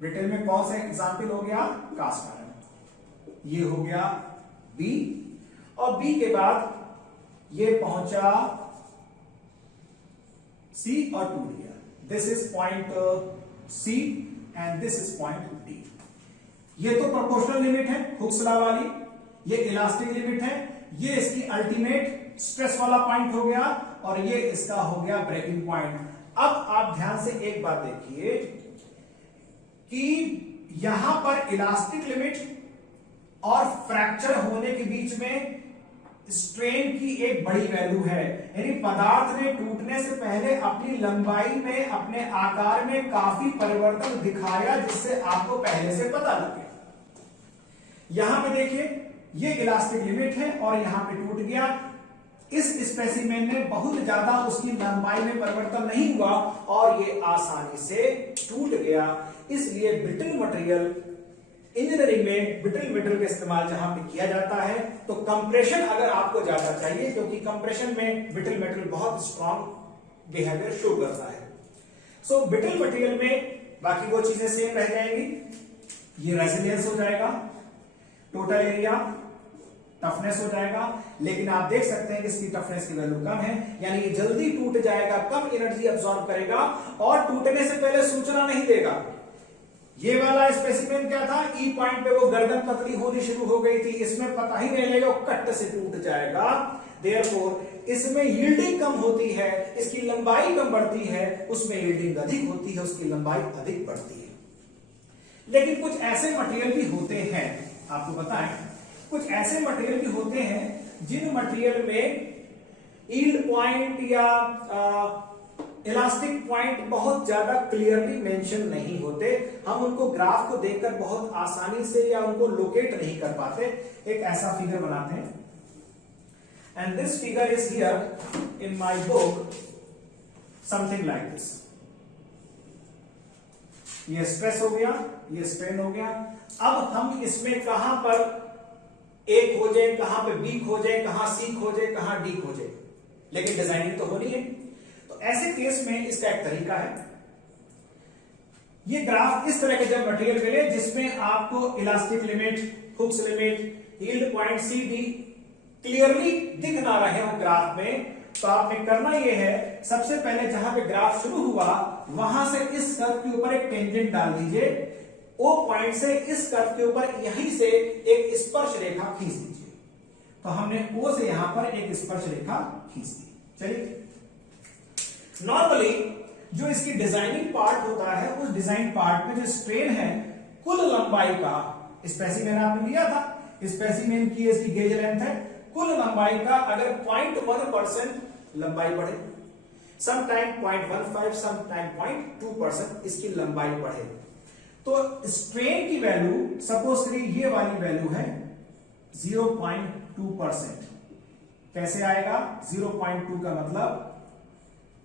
ब्रिटल में कौन सा एग्जाम्पल हो गया? Cast iron. ये हो गया बी, और बी के बाद ये पहुंचा सी और टूट गया। This is point C and this is point D. ये तो प्रोपोर्शनल लिमिट है हुक्स लॉ वाली, ये इलास्टिक लिमिट है, ये इसकी अल्टीमेट स्ट्रेस वाला पॉइंट हो गया, और ये इसका हो गया ब्रेकिंग पॉइंट। अब आप ध्यान से एक बात देखिए कि यहां पर इलास्टिक लिमिट और फ्रैक्चर होने के बीच में स्ट्रेन की एक बड़ी वैल्यू है, यानी पदार्थ ने टूटने से पहले अपनी लंबाई में, अपने आकार में काफी परिवर्तन दिखाया, जिससे आपको पहले से पता लगे। यहां पे देखिए ये इलास्टिक लिमिट है और यहां पे टूट गया। इस स्पेसिमेन में बहुत ज्यादा उसकी लंबाई में परिवर्तन नहीं हुआ और ये आसानी से टूट गया। इसलिए ब्रिटल मटेरियल, इंजीनियरिंग में ब्रिटल मेटल का इस्तेमाल जहां पे किया जाता है तो कंप्रेशन अगर आपको ज्यादा चाहिए, क्योंकि कंप्रेशन में ब्रिटल मेटल बहुत स्ट्रॉन्ग बिहेवियर शो करता है। सो ब्रिटल मटेरियल में बाकी वो चीजें सेम रह जाएंगी। ये रेजिलियंस हो जाएगा, टोटल एरिया, टफनेस हो जाएगा, लेकिन आप देख सकते हैं कि इसकी टफनेस की वैल्यू कम है, यानी ये जल्दी टूट जाएगा, कम एनर्जी अब्सॉर्ब करेगा और टूटने से पहले सूचना नहीं देगा। ये वाला स्पेसिमेन क्या था? ई पॉइंट पे वो गर्दन पतली होनी शुरू हो गई थी, इसमें पता ही नहीं लगेगा, कट से टूट जाएगा। देयरफॉर इसमें यील्डिंग कम होती है, इसकी लंबाई कम बढ़ती है, उसमें यील्डिंग अधिक होती है, उसकी लंबाई अधिक बढ़ती है। लेकिन कुछ ऐसे मटेरियल भी होते हैं, आपको बताएं, कुछ ऐसे मटेरियल भी होते हैं जिन मटेरियल में यील्ड पॉइंट या इलास्टिक पॉइंट बहुत ज्यादा क्लियरली मेंशन नहीं होते। हम उनको ग्राफ को देखकर बहुत आसानी से या उनको लोकेट नहीं कर पाते। एक ऐसा फिगर बनाते हैं, and this figure is here in my book, something like this. ये स्ट्रेस हो गया, ये स्ट्रेन हो गया। अब हम इसमें कहां पर ए खोजें, कहां पे बी खोजें, कहां सी खोजें, कहां डी खोजें, लेकिन डिजाइनिंग तो होनी है। तो ऐसे केस में इसका एक तरीका है, ये ग्राफ इस तरह के जब मटेरियल मिले जिसमें आपको elastic limit, Hooke's limit, yield point C D clearly दिख ना रहे हो ग्राफ में, तो आपने करना यह है, सबसे पहले जहां पे ग्राफ शुरू हुआ वहां से इस कर्व के ऊपर एक टेंजेंट डाल दीजिए, ओ पॉइंट से इस कर्व के ऊपर यहीं से एक स्पर्श रेखा खींच दीजिए। तो हमने ओ से यहां पर एक स्पर्श रेखा खींच दी। चलिए, नॉर्मली जो इसकी डिजाइनिंग पार्ट होता है, उस डिजाइन पार्ट में जो स्ट्रेन है, कुल लंबाई का स्पेसिमेन आपने लिया था, स्पेसिमेन की इसकी गेज लेंथ है, कुल लंबाई का अगर 0.1% लंबाई बढ़े, समटाइम 0.15, समटाइम 0.2% इसकी लंबाई बढ़े, तो स्ट्रेन की वैल्यू सपोज करिए ये वाली वैल्यू है 0.2%। कैसे आएगा? 0.2 का मतलब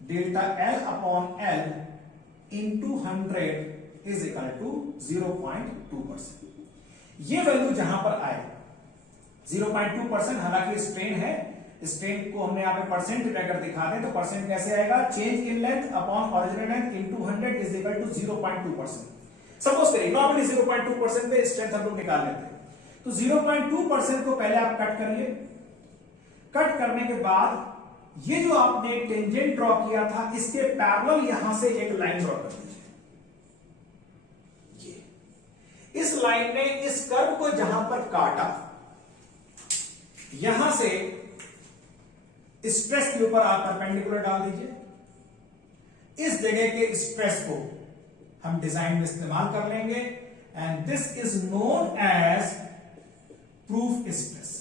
delta L upon L into 100 is equal to 0.2%। ये वैल्यू जहां पर आए 0.2%, हालांकि स्ट्रेन है, स्ट्रेन को हमने यहां पे परसेंट में अगर दिखा दें तो परसेंट कैसे आएगा? Change in length upon original length into 100 is equal to 0.2%। Suppose करिए नॉर्मली 0.2% पे स्ट्रेंथ हम लोग निकाल लेते हैं, तो 0.2% को पहले आप कट करिए। कट करने के बाद ये जो आपने टेंजेंट ड्रॉ किया था, इसके पैरेलल यहां से एक लाइन ड्रॉ कर दीजिए। ये इस लाइन ने इस कर्व को जहां पर काटा, यहां से स्ट्रेस के ऊपर आप परपेंडिकुलर डाल दीजिए। इस जगह के स्ट्रेस को हम डिजाइन में इस्तेमाल कर लेंगे, and this is known as proof stress.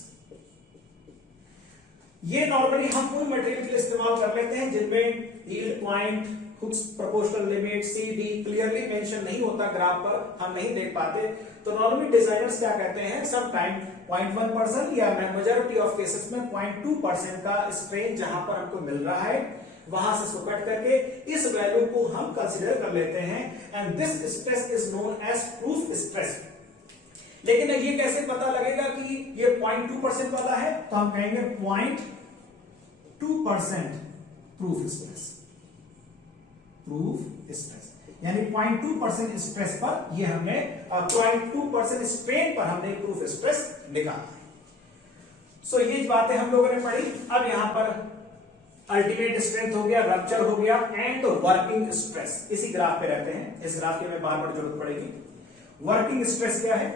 ये नॉर्मली हम उन मटेरियल के लिए इस्तेमाल कर लेते हैं जिनमें yield point, Hooke's proportional limit, C D clearly mention नहीं होता ग्राफ पर, हम नहीं देख पाते। तो नॉर्मली डिजाइनर्स क्या कहते हैं, सम टाइम 0.1% या मेजॉरिटी ऑफ केसेस में 0.2% का स्ट्रेन जहां पर हमको मिल रहा है, वहां से इसको कट करके इस वैल्यू को हम कंसीडर कर लेते हैं, and this stress is known as proof stress. लेकिन ये कैसे पता लगेगा कि ये 0.2% वाला है? तो हम कहेंगे 0.2% प्रूफ स्ट्रेस। प्रूफ स्ट्रेस, यानी 0.2% स्ट्रेस पर ये हमने 0.2% स्ट्रेन पर हमने प्रूफ स्ट्रेस निकाला। सो ये बातें हम लोगों ने पढ़ी। अब यहां पर अल्टीमेट स्ट्रेंथ हो गया, रप्चर हो गया एंड वर्किंग स्ट्रेस, इसी ग्राफ पे रहते हैं। इस ग्राफ की हमें बार बार जरूरत पड़ेगी। वर्किंग स्ट्रेस क्या है?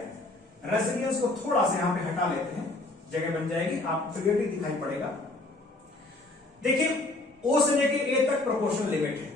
रेजिलियंस को थोड़ा सा यहां पे हटा लेते हैं, जगह बन जाएगी, आप क्लियरली दिखाई पड़ेगा। देखिए ओ से लेके ए तक प्रोपोर्शनल लिमिट है,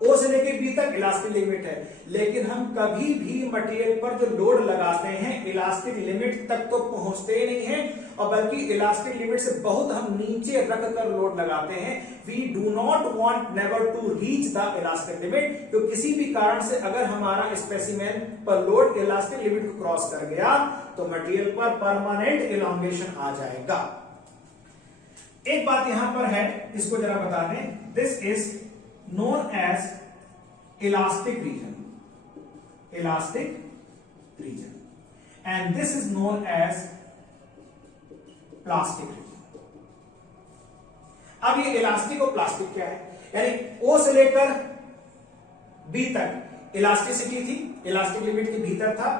ओ से लेके बी तक इलास्टिक लिमिट है, लेकिन हम कभी भी मटेरियल पर जो लोड लगाते हैं इलास्टिक लिमिट तक तो पहुंचते ही नहीं है, और बल्कि इलास्टिक लिमिट से बहुत हम नीचे रख कर लोड लगाते हैं। We do not want never to reach the elastic limit. तो किसी भी कारण से अगर हमारा स्पेसिमेन पर लोड इलास्टिक लिमिट को क्रॉस कर गया तो मटेरियल पर परमानेंट इलॉन्गेशन आ जाएगा। एक बात यहां पर है, इसको जरा बता दें। This is known as elastic region and this is known as plastic region। अब ये इलास्टिक और प्लास्टिक क्या है? यानी O से लेकर B तक इलास्टिसिटी थी, इलास्टिक लिमिट के भीतर था,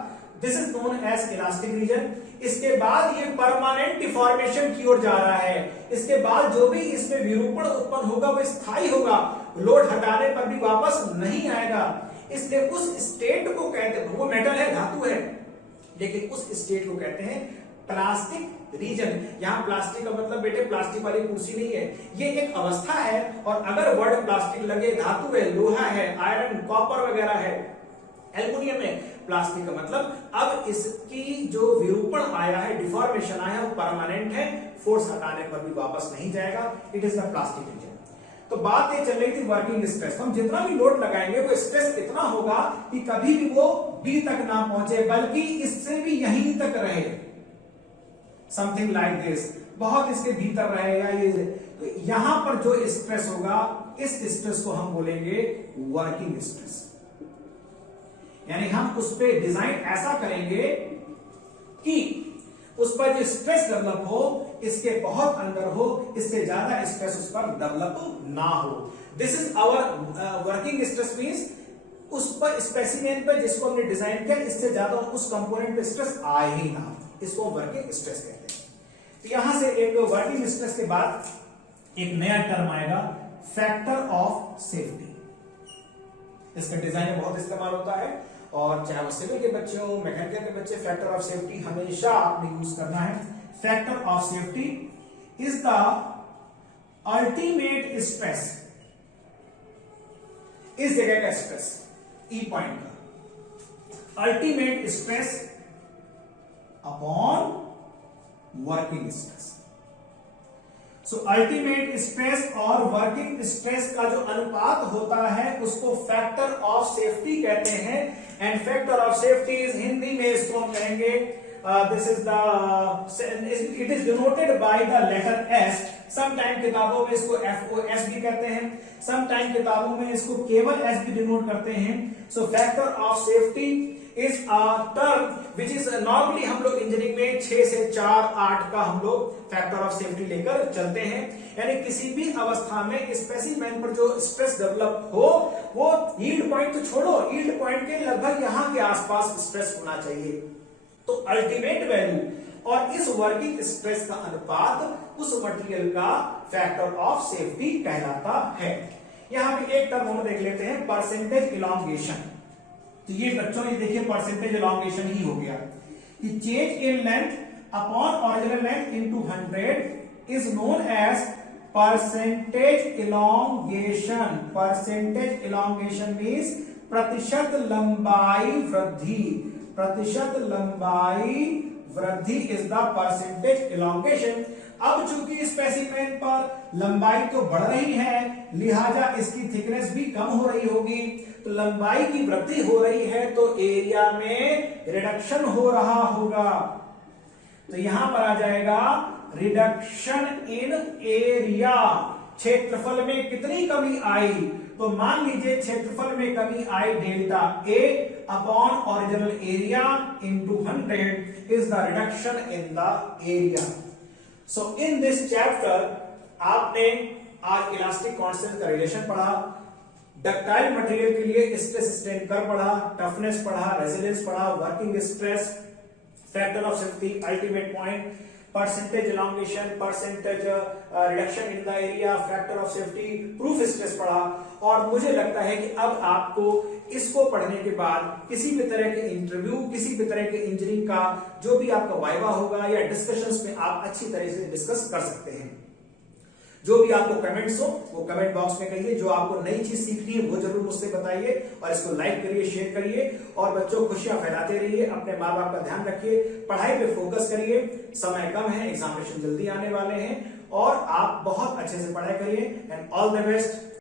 this is known as elastic region. इसके बाद ये परमानेंट डिफॉर्मेशन की ओर जा रहा है। इसके बाद जो भी इसमें विरूपण उत्पन्न होगा वो स्थायी होगा, लोड हटाने पर भी वापस नहीं आएगा। इसलिए उस स्टेट को कहते हैं, वो मेटल है, धातु है, लेकिन उस स्टेट को कहते हैं प्लास्टिक रीजन। यहां प्लास्टिक का मतलब बेटे प्लास्टिक वाली कुर्सी नहीं है, ये एक अवस्था है। और अगर वर्ड प्लास्टिक लगे, धातु है, लोहा है, आयरन, कॉपर वगैरह है, एल्युमिनियम है, प्लास्टिक का मतलब अब इसकी जो विरूपण आया है, डिफॉर्मेशन आया है, वो परमानेंट है, फोर्स हटाने पर भी वापस नहीं जाएगा। It is the plastic region. तो बात ये चल रही थी वर्किंग स्ट्रेस। हम जितना भी लोड लगाएंगे वो स्ट्रेस इतना होगा कि कभी भी वो बी तक ना पहुंचे, बल्कि इससे भी यहीं तक रहे, समथिंग लाइक दिस, बहुत इसके भीतर रहे। या ये तो यहां पर जो स्ट्रेस होगा, इस स्ट्रेस को हम बोलेंगे वर्किंग स्ट्रेस। यानी हम उस पर डिजाइन ऐसा करेंगे कि उस पर जो स्ट्रेस डेवलप हो इसके बहुत अंदर हो, इससे ज्यादा स्ट्रेस उस पर डेवलप ना हो। This is our working stress means उस पर स्पेसिमेन पे जिसको हमने डिजाइन किया, इससे ज्यादा उस कंपोनेंट पे स्ट्रेस आए ही ना, इसको वर्किंग स्ट्रेस कहते हैं। तो यहां से एक वर्किंग स्ट्रेस के बाद एक नया टर्म आएगा, फैक्टर ऑफ सेफ्टी। इसका डिजाइन में बहुत इस्तेमाल होता है, और चाहे वो सिविल के बच्चे हो, मैकेनिकल के बच्चे, फैक्टर ऑफ सेफ्टी हमेशा आपने यूज करना है। Factor of safety is the ultimate stress, इस जगह का स्ट्रेस, ई पॉइंट का ultimate stress upon working stress. सो अल्टीमेट स्ट्रेस और वर्किंग स्ट्रेस का जो अनुपात होता है उसको फैक्टर ऑफ सेफ्टी कहते हैं। And factor of safety is, Hindi में इसको हम कहेंगे, this is the, it is denoted by the letter S. Some time किताबों में इसको FOS भी कहते हैं, सम टाइम किताबों में इसको केवल एस भी डिनोट करते हैं। So factor of safety is a term which is normally, हम लोग इंजीनियरिंग में 6 से 4, 8 का हम लोग फैक्टर ऑफ सेफ्टी लेकर चलते हैं। यानी किसी भी अवस्था में स्पेसिमेन पर जो स्ट्रेस डेवलप हो, वो यील्ड पॉइंट तो छोड़ो, यील्ड पॉइंट के लगभग यहां के आसपास स्ट्रेस होना चाहिए। तो अल्टीमेट वैल्यू और इस वर्किंग स्ट्रेस का अनुपात उस मटेरियल का फैक्टर ऑफ सेफ्टी कहलाता है। यहां पे एक टर्म हम देख लेते हैं, परसेंटेज इलॉन्गेशन। तो ये बच्चों ये देखिए परसेंटेज इलॉन्गेशन ही हो गया कि change in length upon original length into 100 is known as percentage elongation. Percentage elongation means प्रतिशत लंबाई वृद्धि, प्रतिशत लंबाई वृद्धि इज द परसेंटेज इलॉन्गेशन। अब चूंकि स्पेसिमेन पर लंबाई तो बढ़ रही है, लिहाजा इसकी थिकनेस भी कम हो रही होगी, तो लंबाई की वृद्धि हो रही है तो एरिया में रिडक्शन हो रहा होगा। तो यहां पर आ जाएगा रिडक्शन इन एरिया। क्षेत्रफल में कितनी कमी आई? तो मान लीजिए क्षेत्रफल में कमी आई delta A upon original area into 100 is the reduction in the area. So in this chapter आपने आज इलास्टिक कांस्टेंट का रिलेशन पढ़ा, डक्टाइल मटेरियल के लिए स्ट्रेस स्ट्रेन कर्व पढ़ा, टफनेस पढ़ा, रेजिलियंस पढ़ा, working stress, factor of safety, ultimate point, percentage elongation, percentage reduction in the area, factor of safety, proof stress पढ़ा। और मुझे लगता है कि अब आपको इसको पढ़ने के बाद किसी भी तरह के इंटरव्यू, किसी भी तरह के इंजीनियरिंग का जो भी आपका वाइवा होगा या डिस्कशंस में आप अच्छी तरह से डिस्कस कर सकते हैं। जो भी आपको कमेंट्स हो वो कमेंट बॉक्स में कहिए, जो आपको नई चीज सीखनी है वो जरूर मुझसे बताइए, और इसको लाइक करिए, शेयर करिए, और बच्चों खुशियां फैलाते रहिए। अपने माँ बाप का ध्यान रखिए, पढ़ाई पे फोकस करिए, समय कम है, एग्जामिनेशन जल्दी आने वाले हैं, और आप बहुत अच्छे से पढ़ाई करिए। And all the best.